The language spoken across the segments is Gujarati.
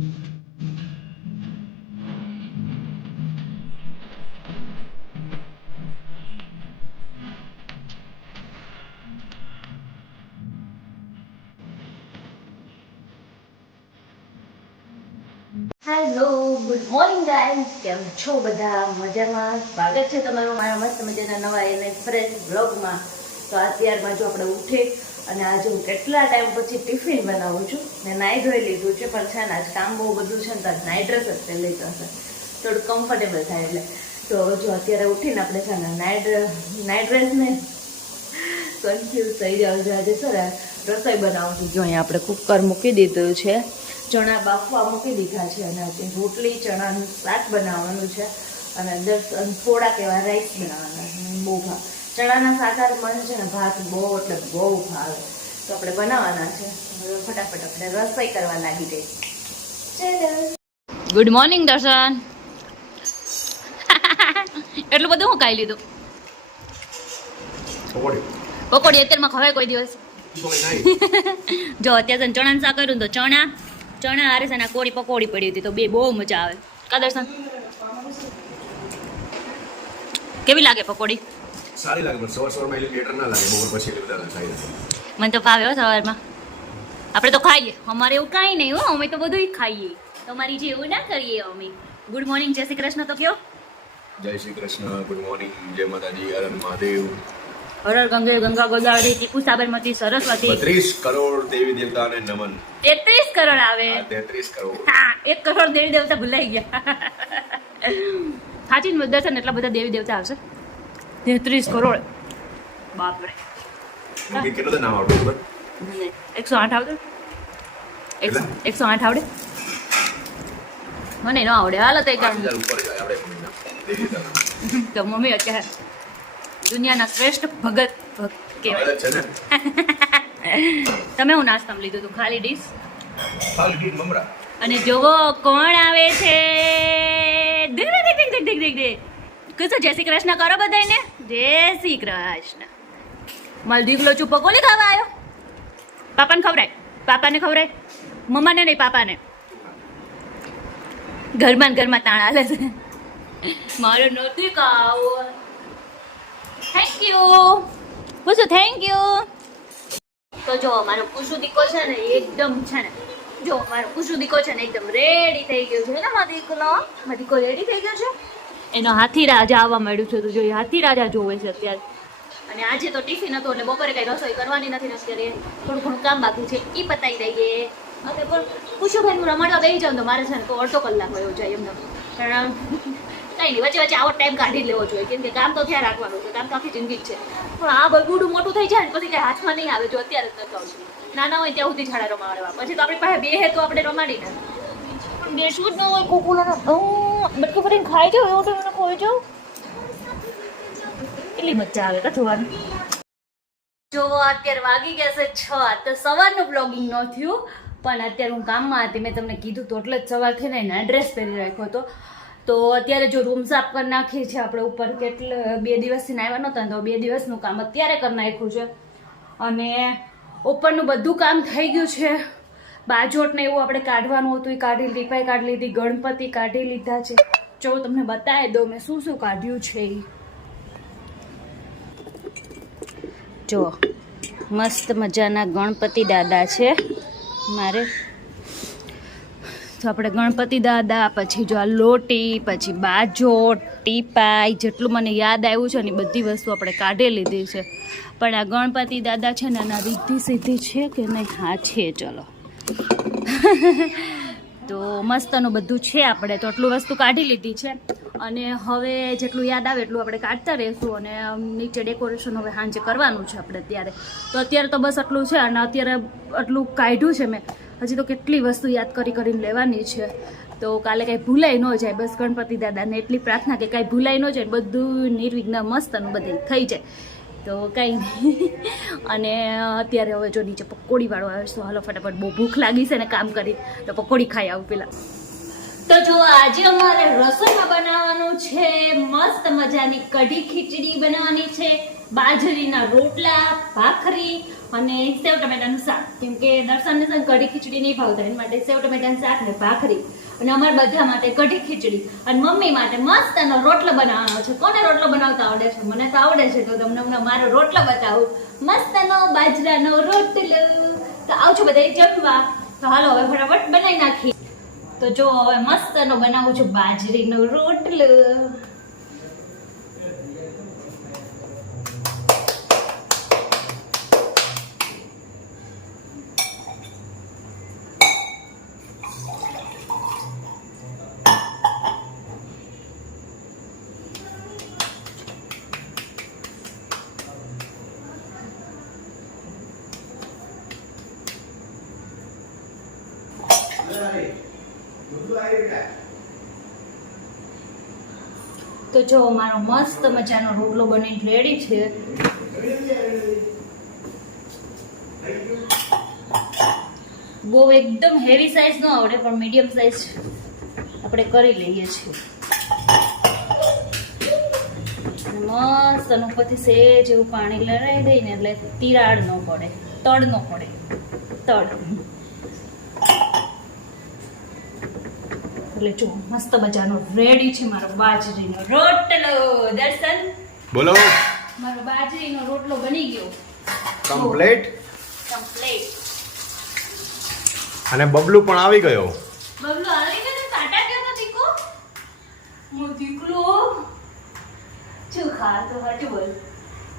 હેલો ગુડ મોર્નિંગ ગાઈઝ, કેમ છો બધા? મજામાં? સ્વાગત છે તમારું મારા મસ્ત મજાના નવા એને ફ્રેશ બ્લોગમાં. તો અત્યારમાં જો આપણે ઉઠે અને આજે હું કેટલા ટાઈમ પછી ટિફિન બનાવું છું ને નાઈ ધોઈ લીધું છે, પણ છે ને આજ કામ બહુ બધું છે ને તો નાઇટ ડ્રેસ જ પહેરી લીધો હશે, થોડું કમ્ફર્ટેબલ થાય એટલે. તો જો અત્યારે ઉઠીને આપણે છે ને નાઇટ ડ્રેસને કન્ફ્યુઝ થઈ જાવ છે. આજે છે ને રસોઈ બનાવું છું. જો અહીંયા આપણે કુકર મૂકી દીધું છે, ચણા બાફવા મૂકી દીધા છે અને આજે રોટલી ચણાનું શાક બનાવવાનું છે અને અંદર થોડાક એવા રાઈસ બનાવવાના છે. બહુ ભાવ ચણાના શાક મને છે ને ભાત બહુ એટલે બહુ ભાવે, તો આપણે બનાવવાના છે. હવે ફટાફટ આપણે રસોઈ કરવા લાગી જઈએ. ગુડ મોર્નિંગ દર્શન. એટલું બધું હું ખાઈ લીધું? પકોડી અત્યારમાં ખવાય કોઈ દિવસ? જો અત્યારે ચણાનું શાક કર્યું તો ચણા હારે છે ને કોરી પકોડી પડી હતી, તો બે બહુ મજા આવે. કા દર્શન, કેવી લાગે પકોડી? સારી લાગે, પણ સવારમાં એટલે બેટર ના લાગે, બપોર પછી એટલે બધા ખાઈ લે. મને તો ભાવે હો સવારમાં. આપણે તો ખાઈએ, અમારે એવું કાંઈ નહીં હો, અમે તો બધું ખાઈએ. તમારી જે એવું ના કરીએ અમે. ગુડ મોર્નિંગ, જય શ્રી કૃષ્ણ તો કયો. જય શ્રી કૃષ્ણ, ગુડ મોર્નિંગ, જય માતાજી, હર મહાદેવ. હર ગંગે ગંગા ગોદાવરી ટીપુ સાબરમતી સરસ્વતી. 32 કરોડ દેવી દેવતાને નમન. 33 કરોડ આવે. 33 કરોડ. હા, 1 કરોડ દેવી દેવતા ભૂલાઈ ગયા. સાચી દર્શન, એટલા બધા દેવી દેવતા આવશે? 33 કરોડ. બાપરે. કેટલું નામ આવડે ખબર? 108 આવડે? 108 આવડે? મને ન આવડે. હાલો તો એક ઉપર જાય આપણે દેવી દેવતા. તો મમ્મી અત્યારે દુનિયાના શ્રેષ્ઠ ભગત કહેવાય છે ને. તમે હું નાસ્તામાં લીધું હતું? ખાલી ડીશ ખાલી ડીશ મમરા. અને જોવો કોણ આવે છે. કુછ જય શ્રી કૃષ્ણ કરો બધાને. જય શ્રી કૃષ્ણ. માલ દીકલો ચૂપ પકોડી ખાવા આવ્યો. પાપાને ખવડાય, પાપાને ખવડાય, મમ્માને નહીં પાપાને. ઘરમાં તાણ હાલે છે. મારો નથી ખાવો. થેન્ક યુ પૂછું, થેન્ક યુ. તો જો મારો પૂછું દીકો છે ને એકદમ છે ને, જો મારો પૂછું દીકો છે ને એકદમ રેડી થઈ ગયો છે ને. મારો દીકો રેડી થઈ ગયો છે. એનો હાથી રાજા આવવા માંડ્યું છે, તો જો હાથી રાજા જોવે છે અત્યારે. અને આજે તો ટિફિન હતું એટલે બપોરે કઈ રસોઈ કરવાની નથી, અત્યારે થોડું ઘણું કામ બાકી છે, એ પતાવી દઈએ. હવે પણ પૂછું ભાઈ હું રમાડવા બેસી જાઉં તો મારે છે ને તો અડધો કલાક વયો જાય એમને. કારણ કઈ નહીં, વચ્ચે આવો ટાઈમ કાઢી લેવો જોઈએ, કેમ કે કામ તો ત્યાં રાખવાનું છે, કામ તો આખી જિંદગી જ છે. પણ આ બગુડું મોટું થઈ જાય ને પછી કઈ હાથમાં નહીં આવે. જો અત્યારે જ નથી આવતું, નાના હોય ત્યાં સુધી છાડા રમાડવા, પછી તો આપણી પાસે બે હે તો આપણે રમાડી ને. પણ બેસવું જ ન હોય, કોકુલાનો બટકું ભરીને ખાઈ જાવ એવું તો મને ખોઈ જાવ. એટલી મજા આવે કા જોવાની. જો અત્યારે વાગી ગયા છે 6, તો સવારનું બ્લોગિંગ ન થયું, પણ અત્યારે હું કામમાં હતી. મેં તમને કીધું તો એટલે જ સવાર થઈને ના ડ્રેસ પહેરી રાખ્યો હતો. તો અત્યારે જો રૂમ સાફ કરી નાખીએ છીએ આપણે ઉપર, કેટલે 2 દિવસથી આવ્યા નહોતા તો 2 દિવસનું કામ અત્યારે કરી નાખ્યું છે. અને ઉપરનું બધું કામ થઈ ગયું છે. બાજોટ ને એવું આપણે કાઢવાનું હતું એ કાઢી, ટીપાઈ કાઢી લીધી, ગણપતિ કાઢી લીધા છે. જો તમને બતાવી દો મેં શું શું કાઢ્યું છે. જો મસ્ત મજાના ગણપતિ દાદા છે મારે. તો આપણે ગણપતિ દાદા, પછી જો આ લોટી, પછી બાજોટ, ટીપાઈ, જેટલું મને યાદ આવ્યું છે ને બધી વસ્તુ આપણે કાઢી લીધી છે. પણ આ ગણપતિ દાદા છે ને એના રીધી સીધી છે કે નહીં? હા છે. ચલો તો મસ્તનું બધું છે, આપણે તો આટલું વસ્તુ કાઢી લીધી છે. અને હવે જેટલું યાદ આવે એટલું આપણે કાઢતા રહીશું. અને નીચે ડેકોરેશન હવે સાંજે કરવાનું છે આપણે અત્યારે. તો અત્યારે તો બસ આટલું છે. અને અત્યારે આટલું કાઢ્યું છે મેં, હજી તો કેટલી વસ્તુ યાદ કરીને લેવાની છે. તો કાલે કાંઈ ભૂલાઈ ન જાય, બસ ગણપતિ દાદાને એટલી પ્રાર્થના કે કાંઈ ભૂલાઈ ન જાય, બધું નિર્વિઘ્ન મસ્તનું બધું થઈ જાય. તો કંઈ નહીં. અને અત્યારે હવે જો નીચે પકોડીવાળો આવે છે, તો હાલો ફટાફટ, બહુ ભૂખ લાગી છે ને કામ કરી, તો પકોડી ખાઈ આવું પેલા. તો જો આજે અમારે રસોઈમાં બનાવવાનું છે મસ્ત મજાની કઢી ખીચડી બનાવવાની છે, બાજરીના રોટલા, ભાખરી અને સેવ ટમેટાનું શાક, કેમ કે દર્શનને છે ને કઢી ખીચડી નહીં ભાવતા, એના માટે સેવ ટમેટાનું શાક ને ભાખરી, અને અમારા બધા માટે કઢી ખીચડી, અને મમ્મી માટે મસ્ત એનો રોટલો બનાવવાનો છે. કોને રોટલો બનાવતા આવડે છે? મને તો આવડે છે, તો તમને હમણાં મારો રોટલો બતાવું. મસ્ત એનો બાજરાનો રોટલો. તો આવજો બધા જમવા. તો હાલો હવે ફટાફટ બનાવી નાખી. તો જો હવે મસ્ત એનો બનાવું છું બાજરીનો રોટલો. તો જો મારો મસ્ત મજાનો રોટલો બનીને રેડી છે. બહુ એકદમ હેવી સાઈઝ ન આવડે, પણ મીડિયમ સાઈઝ આપણે કરી લઈએ છીએ. મસ્ત એનું ઉપરથી સેજ એવું પાણી લડાઈ દઈને એટલે તિરાડ ન પડે, તડ ન પડે, તડ. એટલે જો મસ્ત મજાનો રેડી છે મારો બાજરીનો રોટલો. દર્શન બોલો. મારો બાજરીનો રોટલો બની ગયો કમ્પ્લીટ. અને બબલુ પણ આવી ગયો. બબલુ આવી ગયો. ટાટા ગયો તો દીકો. મો દીકલો શું ખા તો હટ બોલ.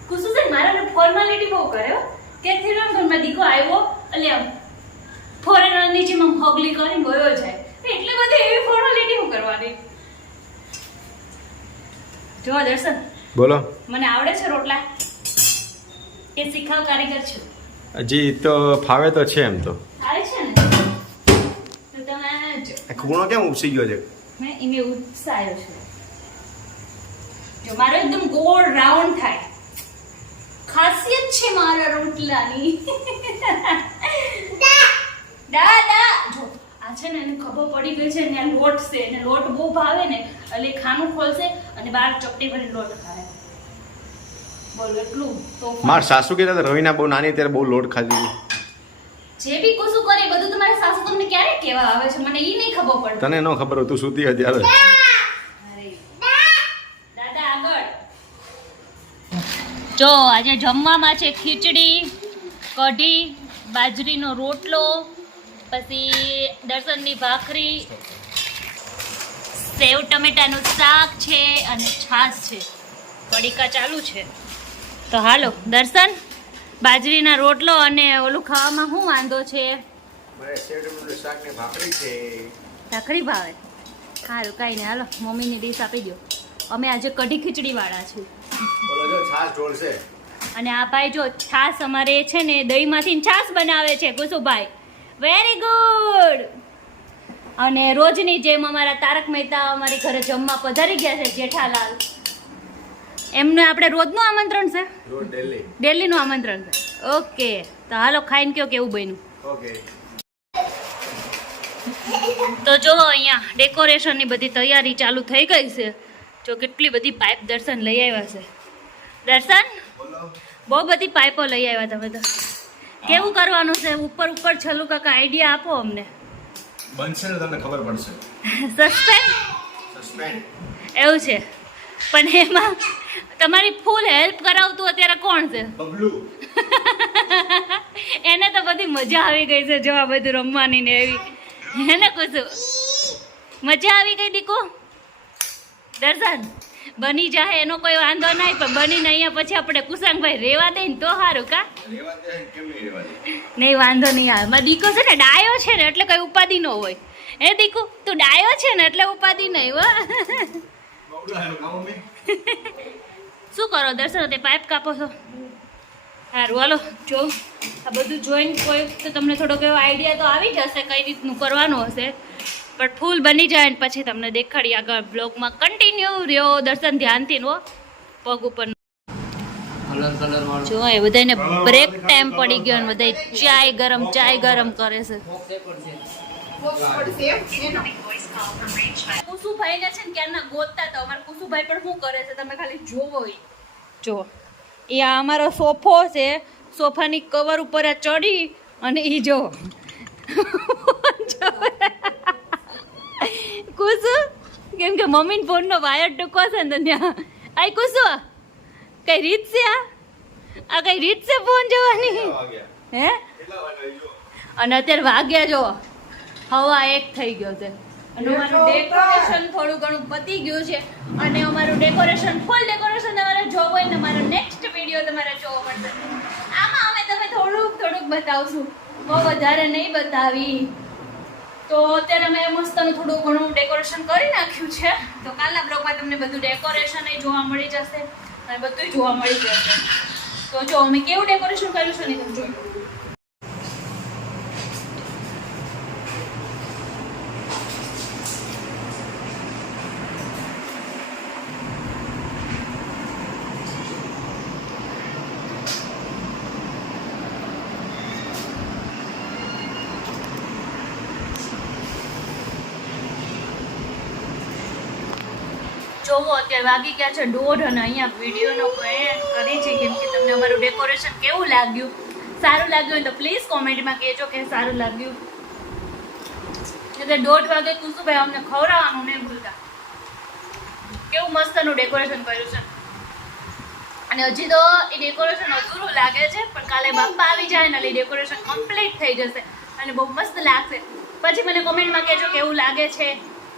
કુસુ સે મારા ફોર્માલિટી બહુ કર્યો કે થીનો ઘરમાં દીકો આવ્યો એટલે ફોરેનર નીચે મમ હગલી કરીને ગયો જાય. એટલે બધી એવી ફોર્માલિટી હું કરવાની. જો દર્શન બોલો. મને આવડે છે રોટલા કે શીખાવ કારીગર છું? હજી તો ફાવે તો છે એમ તો. આવે છે ને તો તમે જો ખૂણો કેમ ઉપસી ગયો છે? મેં એને ઉત્સાહ્યો છે. જો મારો એકદમ ગોળ રાઉન્ડ થાય. ખાસિયત છે મારા રોટલાની. દાદા જો આ છે ને એને ખબર પડી ગઈ છે ને લોટ છે, એને લોટ બહુ ભાવે ને એટલે ખાનું ખોલશે અને બહાર ચપટી ભરી લોટ ખાય. બોલો એટલું તો માર સાસુ કહેતા હતા રવિના બહુ નાની ત્યારે બહુ લોટ ખાધી હતી. જે બી કશું કરે બધું તમારી સાસુ તમને ક્યારે કહેવા આવે છે મને ઈ નહીં ખબર પડતી. તને ન ખબર હોય, તું સૂતી હતી ત્યારે. અરે દાદા આગળ જો આજે જમવામાં છે ખીચડી, કઢી, બાજરીનો રોટલો, પછી દર્શનની ભાખરી, સેવ ટમેટાનું શાક છે અને છાશ છે. પડીકા ચાલુ છે. તો હાલો દર્શન બાજરીના રોટલો અને ઓલું ખાવામાં શું વાંધો છે? મારે સેવ ટમેટાનું શાક ને ભાખરી છે. ભાખરી ભાવે? સારું કાંઈ નહીં, હાલો મમ્મીની ડીશ આપી દો. અમે આજે કઢી ખીચડી વાળા છીએ. બોલો જો છાશ ઢોળશે. અને આ ભાઈ જો છાશ અમારે છે ને દહીંમાંથી છાશ બનાવે છે કુસુભાઈ. Very good. અને રોજની જેમ અમારા તારક મહેતા અમારી ઘરે જમવા પધારી ગયા છે જેઠાલાલ. એમને આપણે રોજનું આમંત્રણ છે? રોજ ડેલી. ડેલીનું આમંત્રણ છે. ઓકે તો હાલો ખાઈને કયો કેવું બન્યું. ઓકે. તો જો અહીંયા ડેકોરેશનની બધી તૈયારી ચાલુ થઈ ગઈ છે. જો કેટલી બધી પાઇપ દર્શન લઈ આવ્યા છે. દર્શન બોલો. બહુ બધી પાઇપો લઈ આવ્યા તમે તો. કેવું કરવાનું છે? ઉપર ઉપર છલ્લું કાકા આઈડિયા આપો અમને. બનશે ને તમને ખબર પડશે. Suspense suspend. એવું છે. પણ એમાં તમારી ફૂલ હેલ્પ કરાવતું અત્યારે કોણ છે? બબલુ. એને તો બધી મજા આવી ગઈ છે જો આ બધું રમવાની ને એવી. એને કશું મજા આવી ગઈ દીકો. દર્શન બની જાય એનો કોઈ વાંધો નહીં, પણ બનીને અહીંયા પછી આપણે કુશાંગભાઈ રેવા દે ને તો સારું. કા રેવા દે કેમ નહીં રેવા દે? નહીં વાંધો નહીં આવે. મારો દીકો છે ને ડાયો છે ને એટલે કઈ ઉપાધિ ન હોય. એ દીકુ તું ડાયો છે ને એટલે ઉપાધિ નહીં હો. બબલુ આવ્યો કા મમ્મી? શું કરો દર્શન? તે પાઇપ કાપો છો? સારું હાલો જો આ બધું જોઈને કોઈ તો તમને થોડોક એવો આઈડિયા તો આવી જશે કઈ રીતનું કરવાનું હશે. પણ ફૂલ બની જાય ને પછી તમને દેખાડી આગળ બ્લોગમાં કન્ટિન્યુ રહ્યો. દર્શન ધ્યાનથી નો પગ ઉપર જો એ બધાને બ્રેક ટાઈમ પડી ગયો ને બધા ચાય ગરમ કરે છે. કુસુભાઈ ને છે ને ક્યારના ગોતતા હતા. અમારા કુસુભાઈ પણ શું કરે છે તમે ખાલી જોવો. જો એ આ અમારો સોફો છે સોફાની કવર ઉપર આ ચડી અને ઈ જો કુસુ કેમ કે મમ્મીને ફોનનો વાયર ટૂંકો છે ને ત્યાં આઈ કુસુ કઈ રીત છે આ કઈ રીત છે ફોન જોવાની હે અને અત્યારે વાગ્યા જો હવા 1 થઈ ગયો છે અને અમારું ડેકોરેશન થોડું ઘણું પતી ગયું છે અને અમારું ડેકોરેશન ફૂલ ડેકોરેશન તમારે જોવું હોય ને મારો નેક્સ્ટ વિડીયો તમારે જોવો પડશે આમાં અમે તમે થોડુંક બતાવશું બહુ વધારે નહીં બતાવી તો અત્યારે અમે મસ્તનું થોડું ઘણું ડેકોરેશન કરી નાખ્યું છે તો કાલના બ્લોગમાં તમને બધું ડેકોરેશન જોવા મળી જશે અને બધું જોવા મળી જશે તો જો અમે કેવું ડેકોરેશન કર્યું છે ને તમે જોઈ જોવો અત્યારે વાગી ગયા છે 1:30 અને અહીંયા વિડીયોનો એન્ડ કરી છે કેમ કે તમને અમારું ડેકોરેશન કેવું લાગ્યું સારું લાગ્યું હોય તો પ્લીઝ કોમેન્ટમાં કહેજો કે સારું લાગ્યું એટલે 1:30 વાગે કુસુભાઈ અમને ખવડાવવાનું નહીં ભૂલતા કેવું મસ્તનું ડેકોરેશન કર્યું છે અને હજી તો એ ડેકોરેશન અધૂરું લાગે છે પણ કાલે બાપા આવી જાય ને એટલે ડેકોરેશન કમ્પ્લીટ થઈ જશે અને બહુ મસ્ત લાગશે પછી મને કોમેન્ટમાં કહેજો કેવું લાગે છે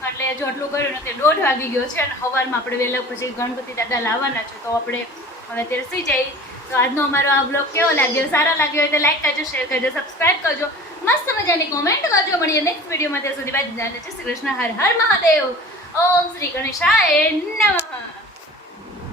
એટલે જો આટલું કર્યું ને તે 1:30 વાગી ગયો છે અને સવારમાં આપણે વહેલા પછી ગણપતિ દાદા લાવવાના છે તો આપણે હવે અત્યારે સુઈ જઈએ તો આજનો અમારો આ બ્લોગ કેવો લાગ્યો સારા લાગ્યો હોય તો લાઈક કરજો શેર કરજો સબસ્ક્રાઈબ કરજો મસ્ત મજાની કોમેન્ટ કરજો મળીએ નેક્સ્ટ વિડીયોમાં ત્યાં સુધી બાય જય શ્રી કૃષ્ણ હર હર મહાદેવ ઓમ શ્રી ગણેશાય નમઃ.